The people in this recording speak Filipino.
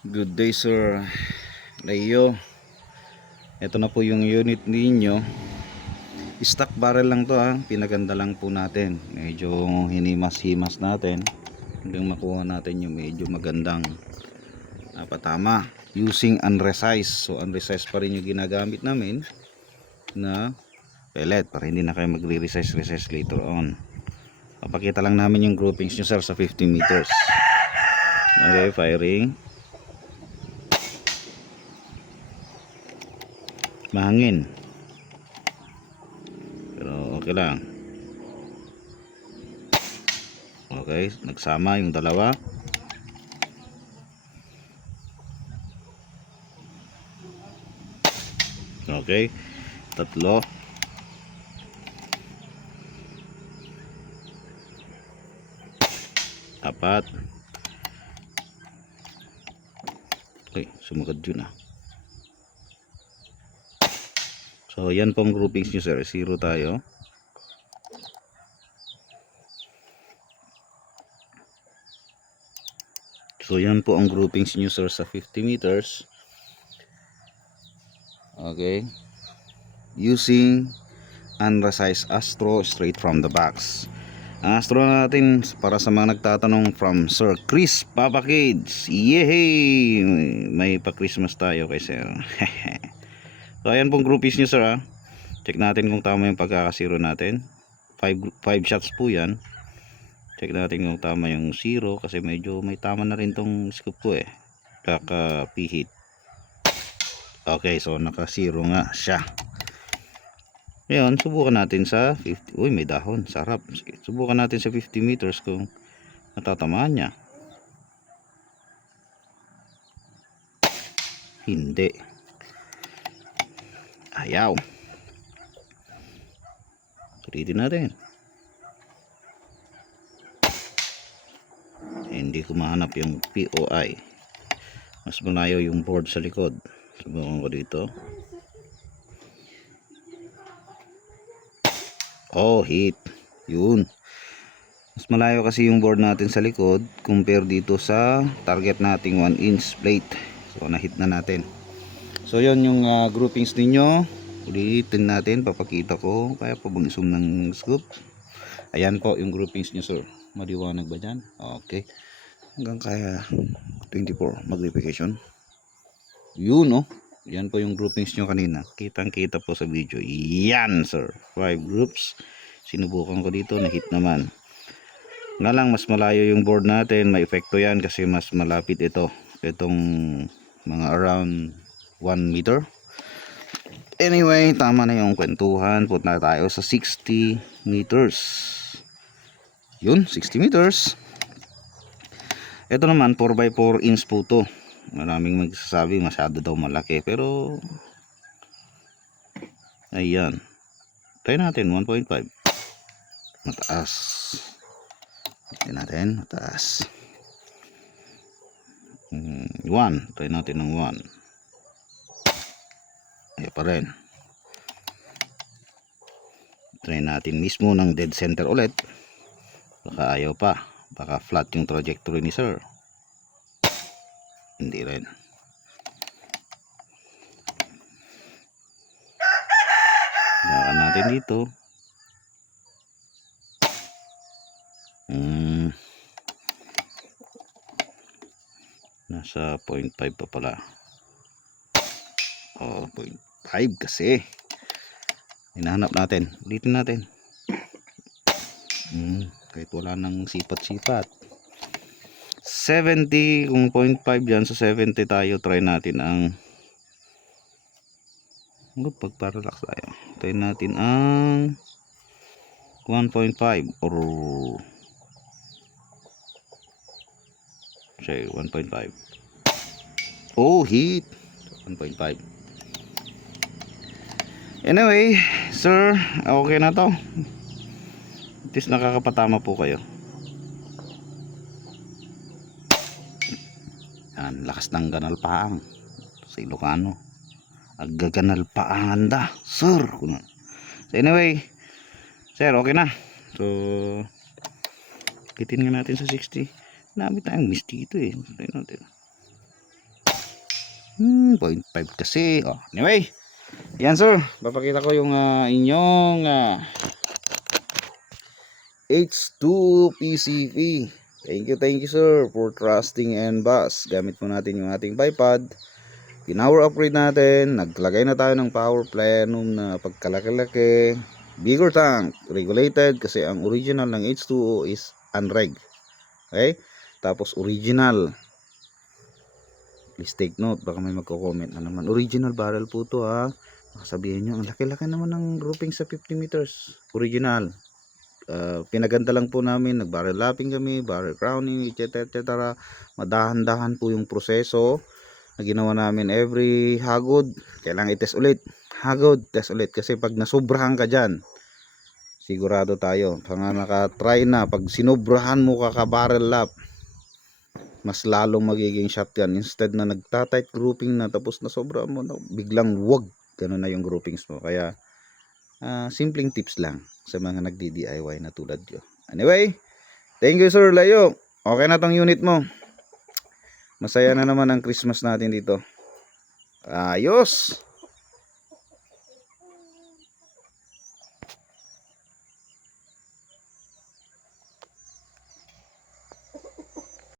Good day, Sir Leo. Ito na po yung unit ninyo. Stock barrel lang to ha. Pinaganda lang po natin. Medyo hinimas-himas natin hanggang makuha natin yung medyo magandang patama. Using unresized. So unresized pa rin yung ginagamit namin na pellet para hindi na kayo magre-resize later on. Papakita lang namin yung groupings nyo, sir, sa 50 meters. Okay, firing. Mahangin pero okay lang. Okay, nagsama yung dalawa. Okay, tatlo. Apat. Okay, sumagad yun ah. So yan pong groupings nyo, sir. 0 tayo. So yan po ang groupings nyo, sir, sa 50 meters. Okay, using unresized Astro straight from the box. Ang Astro natin, para sa mga nagtatanong, from Sir Chris Papa Kids. Yehey! May pa Christmas tayo kay sir. So ayan pong groupings nyo, sir ha. Check natin kung tama yung pagkakasiro natin. 5 shots po yan. Check natin kung tama yung 0 kasi medyo may tama na rin tong scoop ko eh. Kakapihit. Okay, so naka 0 nga siya. Ngayon, subukan natin sa 50. Uy, may dahon, sarap. Sige, subukan natin sa 50 meters kung natatamaan niya. Hindi. Ayaw. Ulitin natin. Hindi ko mahanap yung POI. Mas malayo yung board sa likod. Subukan ko dito. Oh, hit. Yun. Mas malayo kasi yung board natin sa likod compare dito sa target nating 1-inch plate. So na-hit na natin. So yun yung groupings ninyo. Ulitin natin, papakita ko. Kaya pa bang zoom ng scoop. Ayan po yung groupings nyo, sir. Maliwanag ba dyan? Okay. Hanggang kaya 24 magnification. Yun oh. Yan po yung groupings nyo kanina. Kitang kita po sa video. Yan, sir. 5 groups. Sinubukan ko dito, na-hit naman. Nga lang, mas malayo yung board natin. May epekto yan kasi mas malapit ito. Itong mga around 1 meter. Anyway, tama na yung kwentuhan. Punta tayo sa 60 meters. Yun, 60 meters. Ito naman 4x4 inch po to. Maraming magsasabi masyado daw malaki, pero ayan. Try natin 1.5. Mataas. Try natin mataas. 1. Try natin ng 1. Ayaw pa rin. Try natin mismo ng dead center ulit. Baka ayaw pa. Baka flat yung trajectory ni sir. Hindi rin. Baka natin dito. Nasa 0.5 pa pala. Oh, 0.5 kasi. Hinahanap natin. Ulitin natin. Kahit wala nang sipat-sipat. 70 kung 0.5 yan, sa 70 tayo. Try natin ang pagparelax tayo. Try natin ang 1.5 or say 1.5. Oh, hit 1.5. Anyway, sir, okay na to. At least nakakapatama po kayo. Yan, lakas ng ganalpaang sa Ilocano. Aggaganalpaangan da, sir. So anyway, sir, okay na. So kitin nga natin sa 60. Dami tayong miss dito eh. Try natin. 0.5 kasi. Oh, anyway, yan sir, papakita ko yung inyong H2 PCV. Thank you sir for trusting and bus. Gamit po natin yung ating bipod. Pinower upgrade natin, naglagay na tayo ng power plenum na pagkalaki-laki, bigger tank, regulated kasi ang original ng H2O is unreg. Okay? Tapos original, please take note, baka may magko-comment na naman, original barrel po to ha. Sabihin nyo, ang laki-laki naman ng grouping sa 50 meters. Original. Pinaganda lang po namin, nag-barrel lapping kami, barrel crowning, etc. Madahan-dahan po yung proseso na ginawa namin. Every hagod kailangan i-test ulit, hagod, test ulit, kasi pag nasobrahan ka dyan, sigurado tayo, pag naka-try na, pag sinobrahan mo ka barrel lap, mas lalong magiging shotgun. Instead na nagta-tight grouping na tapos nasobra mo na, biglang wag, ganun na yung groupings mo. Kaya simpleng tips lang sa mga nagdi-DIY na tulad ko. Anyway, thank you sir Layo. Okay na tong unit mo. Masaya na naman ang Christmas natin dito. Ayos.